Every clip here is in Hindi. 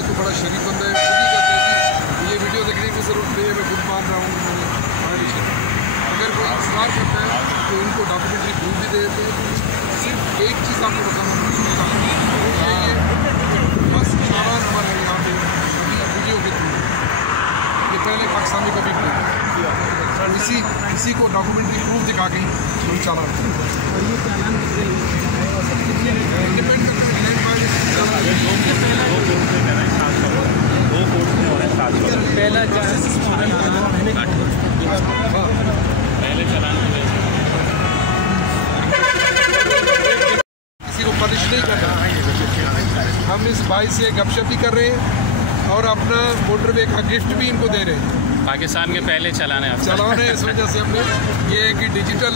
ये तो बड़ा शरीफ बंदा है, खुद ही कहते हैं कि ये वीडियो देखने की ज़रूरत नहीं है, मैं खुद मान रहा हूँ। अगर कोई इंतजार करता है तो उनको डॉक्यूमेंट्री प्रूफ भी दे देते हैं। सिर्फ एक चीज़ आपको बताना पड़ेगा, ये बस चालान हमारा यहाँ पे वीडियो के थ्रू, ये पहले पाकिस्तान में कभी नहीं इसी को डॉक्यूमेंट्री प्रूफ दिखा के हम चालान डिपेंड करते हैं। पहले चलान किसी को पनिश नहीं कर रहा, हम इस भाई से गपशप भी कर रहे हैं और अपना मोटरवे का गिफ्ट भी इनको दे रहे हैं। पाकिस्तान के पहले चलान है इस वजह से हमने ये कि डिजिटल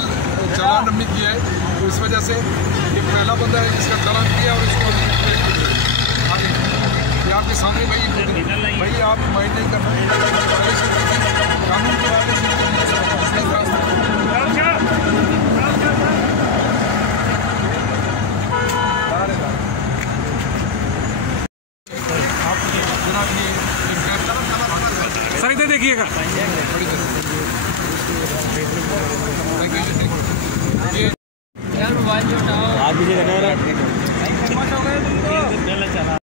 चालान हमने किया है, तो इस वजह से ये पहला बंदा है जिसका चालान किया और इसको आगे ये आपके सामने भाई आप माइंड नहीं कर रहे कानून के बारे में। सर इधर देखिएगा। आप